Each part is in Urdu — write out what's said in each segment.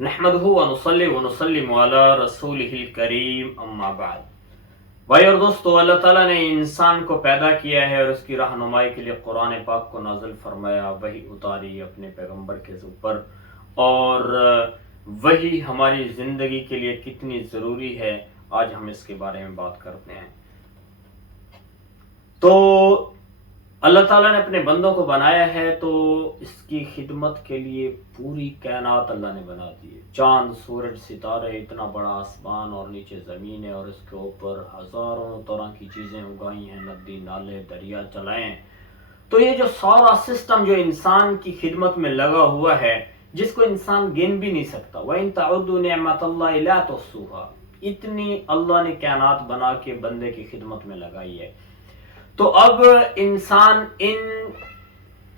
نحمدہ ونصلی ونسلم علی رسولہ الکریم اما بعد۔ بھائی اور دوستو، اللہ تعالیٰ نے انسان کو پیدا کیا ہے اور اس کی رہنمائی کے لیے قرآن پاک کو نازل فرمایا، وحی اتاری اپنے پیغمبر کے اوپر، اور وحی ہماری زندگی کے لیے کتنی ضروری ہے، آج ہم اس کے بارے میں بات کرتے ہیں۔ تو اللہ تعالیٰ نے اپنے بندوں کو بنایا ہے تو اس کی خدمت کے لیے پوری کائنات اللہ نے بنا دی ہے، چاند، سورج، ستارے، اتنا بڑا آسمان اور نیچے زمین ہے، اور اس کے اوپر ہزاروں طرح کی چیزیں اگائی ہیں، ندی، نالے، دریا چلائے ہیں۔ تو یہ جو سارا سسٹم جو انسان کی خدمت میں لگا ہوا ہے، جس کو انسان گن بھی نہیں سکتا، وَإِن تَعُدُّوا نِعْمَةَ اللَّهِ لَا تُحْصُوهَا، اتنی اللہ نے کائنات بنا کے بندے کی خدمت میں لگائی ہے۔ تو اب انسان ان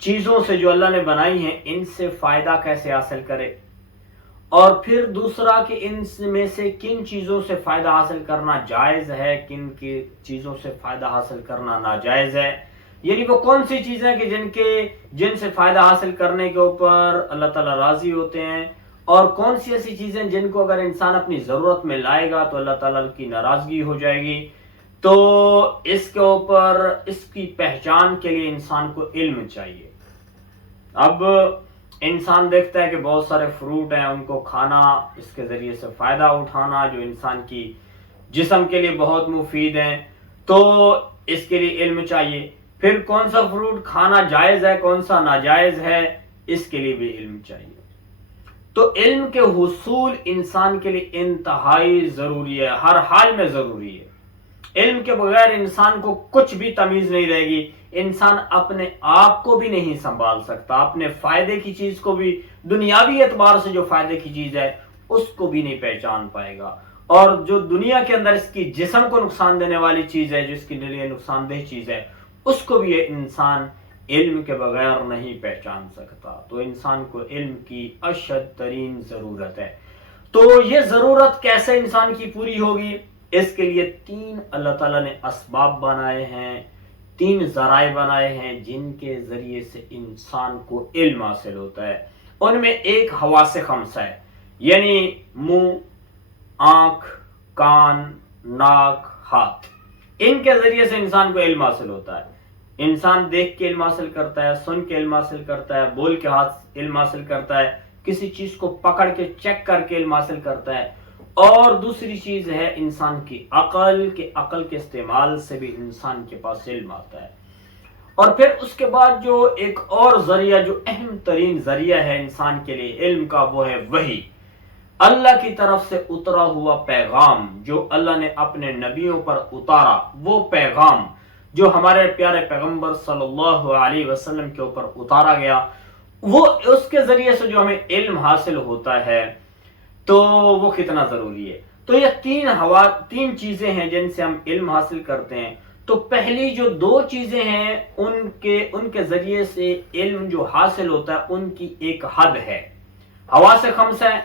چیزوں سے جو اللہ نے بنائی ہیں، ان سے فائدہ کیسے حاصل کرے، اور پھر دوسرا کہ ان میں سے کن چیزوں سے فائدہ حاصل کرنا جائز ہے، کن کی چیزوں سے فائدہ حاصل کرنا ناجائز ہے، یعنی وہ کون سی چیزیں کہ جن سے فائدہ حاصل کرنے کے اوپر اللہ تعالیٰ راضی ہوتے ہیں، اور کون سی ایسی چیزیں جن کو اگر انسان اپنی ضرورت میں لائے گا تو اللہ تعالیٰ کی ناراضگی ہو جائے گی۔ تو اس کے اوپر اس کی پہچان کے لیے انسان کو علم چاہیے۔ اب انسان دیکھتا ہے کہ بہت سارے فروٹ ہیں، ان کو کھانا، اس کے ذریعے سے فائدہ اٹھانا جو انسان کی جسم کے لیے بہت مفید ہیں، تو اس کے لیے علم چاہیے۔ پھر کون سا فروٹ کھانا جائز ہے، کون سا ناجائز ہے، اس کے لیے بھی علم چاہیے۔ تو علم کے حصول انسان کے لیے انتہائی ضروری ہے، ہر حال میں ضروری ہے۔ علم کے بغیر انسان کو کچھ بھی تمیز نہیں رہے گی، انسان اپنے آپ کو بھی نہیں سنبھال سکتا، اپنے فائدے کی چیز کو بھی، دنیاوی اعتبار سے جو فائدے کی چیز ہے اس کو بھی نہیں پہچان پائے گا، اور جو دنیا کے اندر اس کی جسم کو نقصان دینے والی چیز ہے، جو اس کے لیے نقصان دہ چیز ہے، اس کو بھی انسان علم کے بغیر نہیں پہچان سکتا۔ تو انسان کو علم کی اشد ترین ضرورت ہے۔ تو یہ ضرورت کیسے انسان کی پوری ہوگی؟ اس کے لیے تین اللہ تعالیٰ نے اسباب بنائے ہیں، تین ذرائع بنائے ہیں جن کے ذریعے سے انسان کو علم حاصل ہوتا ہے۔ ان میں ایک حواس خمسہ ہے، یعنی منہ، آنکھ، کان، ناک، ہاتھ، ان کے ذریعے سے انسان کو علم حاصل ہوتا ہے۔ انسان دیکھ کے علم حاصل کرتا ہے، سن کے علم حاصل کرتا ہے، بول کے علم حاصل کرتا ہے، کسی چیز کو پکڑ کے چیک کر کے علم حاصل کرتا ہے، اور دوسری چیز ہے انسان کی عقل کے استعمال سے بھی انسان کے پاس علم آتا ہے۔ اور پھر اس کے بعد جو ایک اور ذریعہ، جو اہم ترین ذریعہ ہے انسان کے لیے علم کا، وہ ہے وحی، اللہ کی طرف سے اترا ہوا پیغام جو اللہ نے اپنے نبیوں پر اتارا، وہ پیغام جو ہمارے پیارے پیغمبر صلی اللہ علیہ وسلم کے اوپر اتارا گیا، وہ اس کے ذریعے سے جو ہمیں علم حاصل ہوتا ہے تو وہ کتنا ضروری ہے۔ تو یہ تین چیزیں ہیں جن سے ہم علم حاصل کرتے ہیں۔ تو پہلی جو دو چیزیں ہیں ان کے ذریعے سے علم جو حاصل ہوتا ہے، ان کی ایک حد ہے، حواس خمسہ ہے۔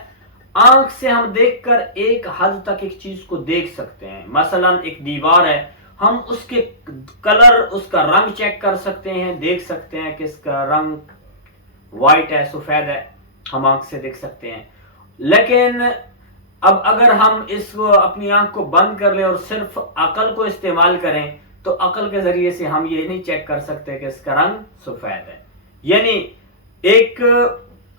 آنکھ سے ہم دیکھ کر ایک حد تک ایک چیز کو دیکھ سکتے ہیں، مثلا ایک دیوار ہے، ہم اس کے کلر، اس کا رنگ چیک کر سکتے ہیں، دیکھ سکتے ہیں کہ اس کا رنگ وائٹ ہے، سفید ہے، ہم آنکھ سے دیکھ سکتے ہیں۔ لیکن اب اگر ہم اس کو اپنی آنکھ کو بند کر لیں اور صرف عقل کو استعمال کریں تو عقل کے ذریعے سے ہم یہ نہیں چیک کر سکتے کہ اس کا رنگ سفید ہے۔ یعنی ایک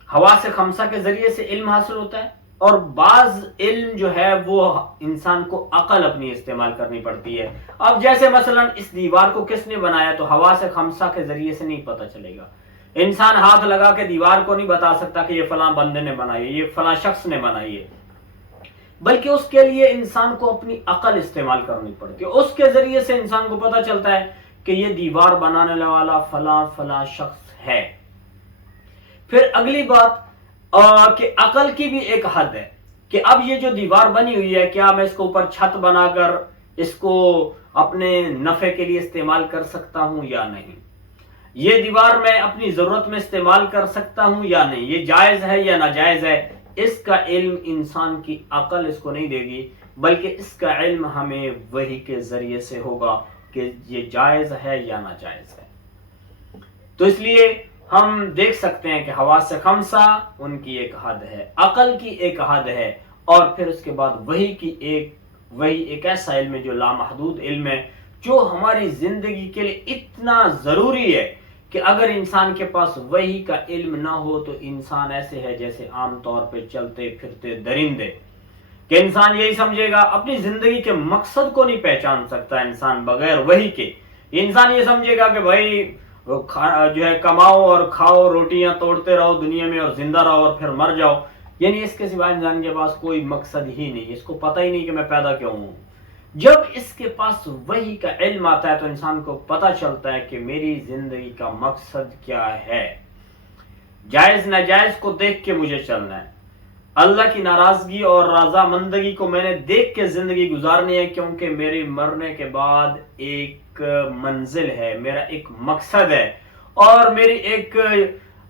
حواس خمسہ کے ذریعے سے علم حاصل ہوتا ہے، اور بعض علم جو ہے وہ انسان کو عقل اپنی استعمال کرنی پڑتی ہے۔ اب جیسے مثلا اس دیوار کو کس نے بنایا، تو حواس خمسہ کے ذریعے سے نہیں پتہ چلے گا۔ انسان ہاتھ لگا کے دیوار کو نہیں بتا سکتا کہ یہ فلاں بندے نے بنائی ہے، یہ فلاں شخص نے بنائی ہے، بلکہ اس کے لیے انسان کو اپنی عقل استعمال کرنی پڑتی ہے۔ اس کے ذریعے سے انسان کو پتہ چلتا ہے کہ یہ دیوار بنانے والا فلاں فلاں شخص ہے۔ پھر اگلی بات کہ عقل کی بھی ایک حد ہے کہ اب یہ جو دیوار بنی ہوئی ہے، کیا میں اس کو اوپر چھت بنا کر اس کو اپنے نفع کے لیے استعمال کر سکتا ہوں یا نہیں، یہ دیوار میں اپنی ضرورت میں استعمال کر سکتا ہوں یا نہیں، یہ جائز ہے یا ناجائز ہے، اس کا علم انسان کی عقل اس کو نہیں دے گی، بلکہ اس کا علم ہمیں وحی کے ذریعے سے ہوگا کہ یہ جائز ہے یا ناجائز ہے۔ تو اس لیے ہم دیکھ سکتے ہیں کہ حواس خمسہ ان کی ایک حد ہے، عقل کی ایک حد ہے، اور پھر اس کے بعد وہی ایک ایسا علم ہے جو لامحدود علم ہے، جو ہماری زندگی کے لیے اتنا ضروری ہے کہ اگر انسان کے پاس وحی کا علم نہ ہو تو انسان ایسے ہے جیسے عام طور پہ چلتے پھرتے درندے، کہ انسان یہی سمجھے گا، اپنی زندگی کے مقصد کو نہیں پہچان سکتا انسان بغیر وحی کے۔ انسان یہ سمجھے گا کہ بھائی جو ہے کماؤ اور کھاؤ، روٹیاں توڑتے رہو دنیا میں اور زندہ رہو اور پھر مر جاؤ، یعنی اس کے سوا انسان کے پاس کوئی مقصد ہی نہیں، اس کو پتہ ہی نہیں کہ میں پیدا کیوں ہوں۔ جب اس کے پاس وحی کا علم آتا ہے تو انسان کو پتہ چلتا ہے کہ میری زندگی کا مقصد کیا ہے، جائز ناجائز کو دیکھ کے مجھے چلنا ہے، اللہ کی ناراضگی اور رضامندگی کو میں نے دیکھ کے زندگی گزارنی ہے، کیونکہ میری مرنے کے بعد ایک منزل ہے، میرا ایک مقصد ہے، اور میری ایک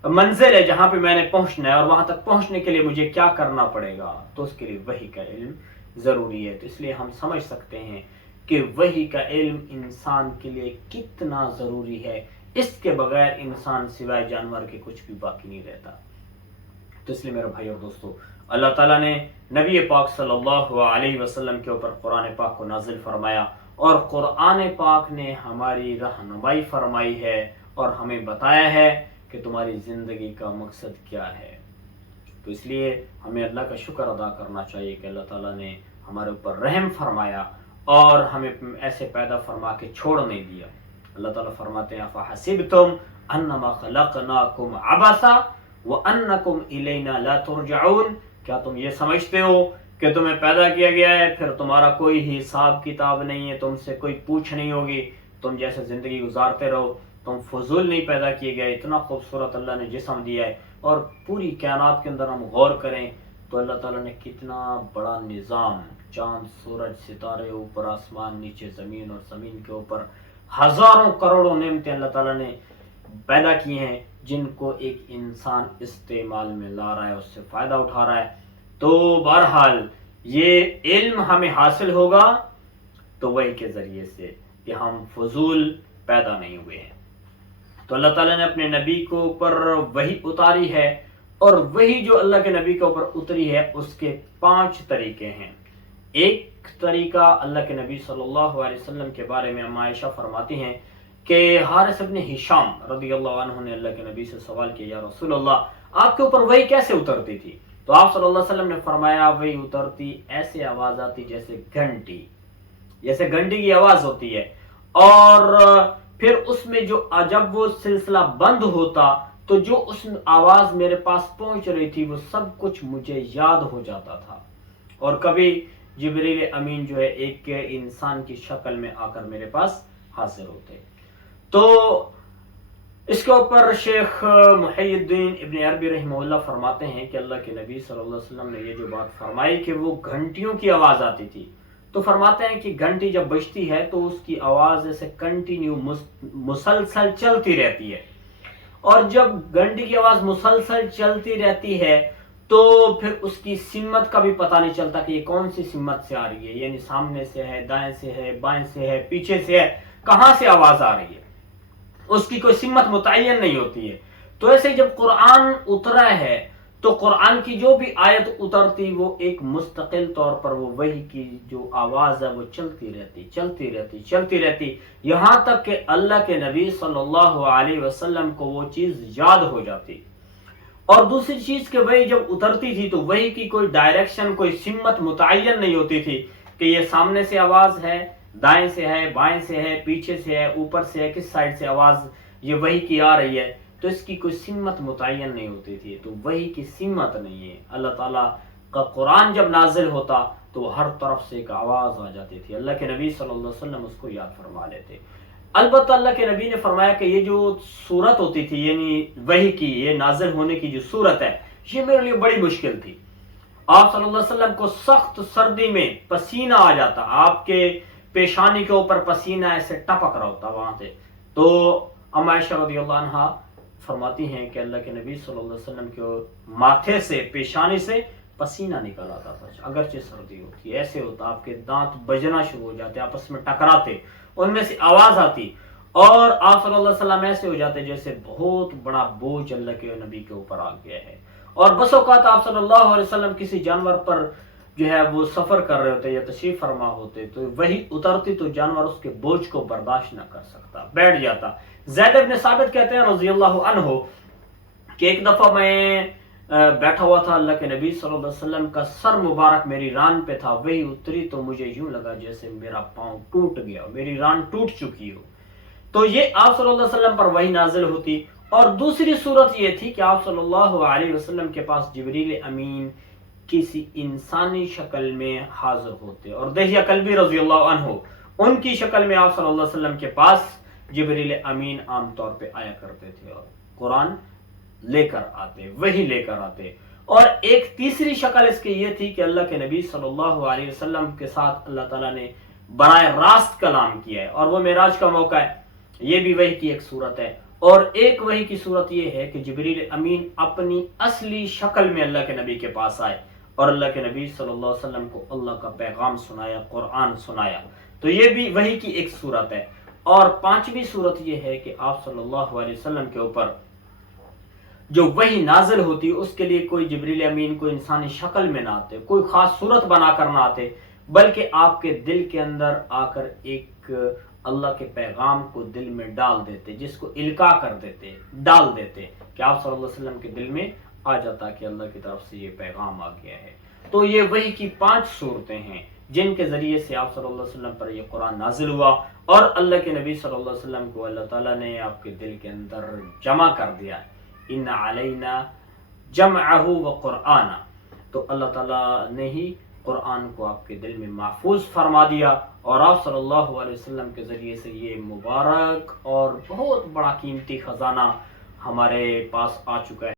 منزل ہے جہاں پہ میں نے پہنچنا ہے، اور وہاں تک پہنچنے کے لیے مجھے کیا کرنا پڑے گا، تو اس کے لیے وحی کا علم ضروری ہے۔ تو اس لیے ہم سمجھ سکتے ہیں کہ وحی کا علم انسان کے لیے کتنا ضروری ہے، اس کے بغیر انسان سوائے جانور کے کچھ بھی باقی نہیں رہتا۔ تو اس لیے میرے بھائی اور دوستو، اللہ تعالیٰ نے نبی پاک صلی اللہ علیہ وسلم کے اوپر قرآن پاک کو نازل فرمایا، اور قرآن پاک نے ہماری رہنمائی فرمائی ہے اور ہمیں بتایا ہے کہ تمہاری زندگی کا مقصد کیا ہے۔ تو اس لیے ہمیں اللہ کا شکر ادا کرنا چاہیے کہ اللہ تعالیٰ نے ہمارے اوپر رحم فرمایا اور ہمیں ایسے پیدا فرما کے چھوڑ نہیں دیا۔ اللہ تعالیٰ فرماتے ہیں فَحَسِبْتُمْ أَنَّمَا خَلَقْنَاكُمْ عَبَثًا وَأَنَّكُمْ إِلَيْنَا لَا تُرْجَعُونَ، کیا تم یہ سمجھتے ہو کہ تمہیں پیدا کیا گیا ہے پھر تمہارا کوئی حساب کتاب نہیں ہے، تم سے کوئی پوچھ نہیں ہوگی، تم جیسے زندگی گزارتے رہو، تم فضول نہیں پیدا کیے گئے۔ اتنا خوبصورت اللہ نے جسم دیا ہے، اور پوری کائنات کے اندر ہم غور کریں تو اللہ تعالیٰ نے کتنا بڑا نظام، چاند سورج ستارے، اوپر آسمان، نیچے زمین، اور زمین کے اوپر ہزاروں کروڑوں نعمتیں اللہ تعالیٰ نے پیدا کی ہیں، جن کو ایک انسان استعمال میں لا رہا ہے، اس سے فائدہ اٹھا رہا ہے۔ تو بہرحال یہ علم ہمیں حاصل ہوگا تو وحی کے ذریعے سے، کہ ہم فضول پیدا نہیں ہوئے ہیں۔ تو اللہ تعالیٰ نے اپنے نبی کو اوپر وحی اتاری ہے، اور وحی جو اللہ کے نبی کے اوپر اتری ہے اس کے 5 طریقے ہیں۔ ایک طریقہ اللہ کے نبی صلی اللہ علیہ وسلم کے بارے میں عائشہ فرماتی ہیں کہ حارث ابن ہشام رضی اللہ عنہ نے اللہ کے نبی سے سوال کیا، یا رسول اللہ آپ کے اوپر وحی کیسے اترتی تھی؟ تو آپ صلی اللہ علیہ وسلم نے فرمایا وحی اترتی ایسے آواز آتی جیسے گھنٹی کی آواز ہوتی ہے، اور پھر اس میں جب وہ سلسلہ بند ہوتا تو جو اس آواز میرے پاس پہنچ رہی تھی وہ سب کچھ مجھے یاد ہو جاتا تھا، اور کبھی جبریل امین جو ہے ایک انسان کی شکل میں آ کر میرے پاس حاضر ہوتے۔ تو اس کے اوپر شیخ محی الدین ابن عربی رحمہ اللہ فرماتے ہیں کہ اللہ کے نبی صلی اللہ علیہ وسلم نے یہ جو بات فرمائی کہ وہ گھنٹیوں کی آواز آتی تھی، تو فرماتے ہیں کہ گھنٹی جب بجتی ہے تو اس کی آواز ایسے کنٹینیو مسلسل چلتی رہتی ہے، اور جب گھنٹی کی آواز مسلسل چلتی رہتی ہے تو پھر اس کی سمت کا بھی پتہ نہیں چلتا کہ یہ کون سی سمت سے آ رہی ہے، یعنی سامنے سے ہے، دائیں سے ہے، بائیں سے ہے، پیچھے سے ہے، کہاں سے آواز آ رہی ہے، اس کی کوئی سمت متعین نہیں ہوتی ہے۔ تو ایسے جب قرآن اترا ہے تو قرآن کی جو بھی آیت اترتی وہ ایک مستقل طور پر وہ وحی کی جو آواز ہے وہ چلتی رہتی یہاں تک کہ اللہ کے نبی صلی اللہ علیہ وسلم کو وہ چیز یاد ہو جاتی۔ اور دوسری چیز کہ وحی جب اترتی تھی تو وحی کی کوئی ڈائریکشن، کوئی سمت متعین نہیں ہوتی تھی کہ یہ سامنے سے آواز ہے، دائیں سے ہے، بائیں سے ہے، پیچھے سے ہے، اوپر سے ہے، کس سائڈ سے آواز یہ وحی کی آ رہی ہے، تو اس کی کوئی سمت متعین نہیں ہوتی تھی۔ تو وحی کی سمت نہیں ہے۔ اللہ تعالیٰ کا قرآن جب نازل ہوتا تو ہر طرف سے ایک آواز آ جاتی تھی، اللہ کے نبی صلی اللہ علیہ وسلم اس کو یاد فرما لیتے۔ البتہ اللہ کے نبی نے فرمایا کہ یہ جو صورت ہوتی تھی، یعنی وحی کی یہ نازل ہونے کی جو صورت ہے، یہ میرے لیے بڑی مشکل تھی۔ آپ صلی اللہ علیہ وسلم کو سخت سردی میں پسینہ آ جاتا، آپ کے پیشانی کے اوپر پسینہ ایسے ٹپک رہا ہوتا وہاں سے۔ تو عائشہ رضی اللہ عنہا فرماتی ہیں کہ اللہ کے نبی صلی اللہ علیہ وسلم کے ماتھے سے، پیشانی سے پسینہ نکل آتا تھا، اگرچہ سردی ہوتی، ایسے ہوتا آپ کے دانت بجنا شروع ہو جاتے، آپس میں ٹکراتے، ان میں سے آواز آتی، اور آپ صلی اللہ علیہ وسلم ایسے ہو جاتے جیسے بہت بڑا بوجھ اللہ کے نبی کے اوپر آ گیا ہے. اور بس اوقات آپ صلی اللہ علیہ وسلم کسی جانور پر جو ہے وہ سفر کر رہے ہوتے یا تشریف فرما ہوتے تو وہی اترتی تو جانور اس کے بوجھ کو برداشت نہ کر سکتا، بیٹھ جاتا. زید بن ثابت کہتے ہیں رضی اللہ عنہ کہ ایک دفعہ میں بیٹھا ہوا تھا، اللہ کے نبی صلی اللہ علیہ وسلم کا سر مبارک میری ران پہ تھا، وہی اتری تو مجھے یوں لگا جیسے میرا پاؤں ٹوٹ گیا، میری ران ٹوٹ چکی ہو. تو یہ آپ صلی اللہ علیہ وسلم پر وحی نازل ہوتی. اور دوسری صورت یہ تھی کہ آپ صلی اللہ علیہ وسلم کے پاس جبریل امین کسی انسانی شکل میں حاضر ہوتے، اور دہیہ کلبی رضی اللہ عنہ ان کی شکل میں آپ صلی اللہ علیہ وسلم کے پاس جبریل امین عام طور پہ آیا کرتے تھے اور قرآن لے کر آتے، وہی لے کر آتے. اور ایک تیسری شکل اس کی یہ تھی کہ اللہ کے نبی صلی اللہ علیہ وسلم کے ساتھ اللہ تعالیٰ نے براہ راست کلام کیا ہے، اور وہ معراج کا موقع ہے، یہ بھی وحی کی ایک صورت ہے. اور ایک وحی کی صورت یہ ہے کہ جبریل امین اپنی اصلی شکل میں اللہ کے نبی کے پاس آئے اور اللہ کے نبی صلی اللہ علیہ وسلم کو اللہ کا پیغام سنایا، قرآن سنایا. تو یہ بھی وحی کی ایک صورت ہے. اور پانچویں صورت یہ ہے کہ آپ صلی اللہ علیہ وسلم کے اوپر جو وحی نازل ہوتی اس کے لیے کوئی جبریل امین کوئی انسانی شکل میں نہ آتے، کوئی خاص صورت بنا کر نہ آتے، بلکہ آپ کے دل کے اندر آ کر ایک اللہ کے پیغام کو دل میں ڈال دیتے، جس کو القاء کر دیتے، ڈال دیتے کہ آپ صلی اللہ علیہ وسلم کے دل میں آ جاتا کہ اللہ کی طرف سے یہ پیغام آ گیا ہے. تو یہ وحی کی 5 صورتیں ہیں جن کے ذریعے سے آپ صلی اللہ علیہ وسلم پر یہ قرآن نازل ہوا، اور اللہ کے نبی صلی اللہ علیہ وسلم کو اللہ تعالیٰ نے آپ کے دل کے اندر جمع کر دیا. ان علینا جمعہ و قرآن، تو اللہ تعالیٰ نے ہی قرآن کو آپ کے دل میں محفوظ فرما دیا، اور آپ صلی اللہ علیہ وسلم کے ذریعے سے یہ مبارک اور بہت بڑا قیمتی خزانہ ہمارے پاس آ چکا ہے.